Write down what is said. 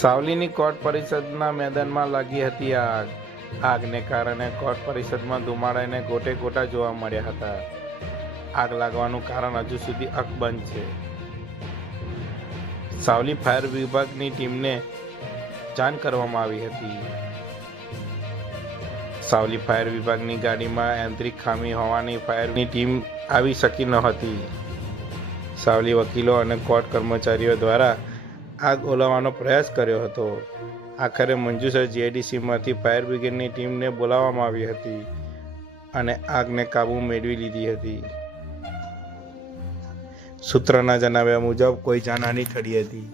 સાવલીની court પરિષદના મેદાનમાં લાગી હતી આગ. આગને કારણે કોર્ટ પરિષદમાં ધુમાડાને ગોટે ગોટા જોવા મળ્યા હતા. આગ લાગવાનું કારણ હજુ સુધી અકબંધ છે. સાવલી ફાયર વિભાગની ટીમને જાણ કરવામાં આવી હતી. સાવલી ફાયર વિભાગની ગાડીમાં યાંત્રિક ખામી હોવાની ફાયરની ટીમ આવી શકી નહોતી. સાવલી વકીલો અને કોર્ટ કર્મચારીઓ દ્વારા આગ ઓલવવાનો પ્રયાસ કર્યો હતો. આખરે મંજુસર જીઆઈડીસીમાંથી ફાયર બ્રિગેડની ટીમને બોલાવવામાં આવી હતી અને આગને કાબુ મેળવી લીધી હતી. સૂત્રોના જણાવ્યા મુજબ કોઈ જાનહાનિ થઈ હતી.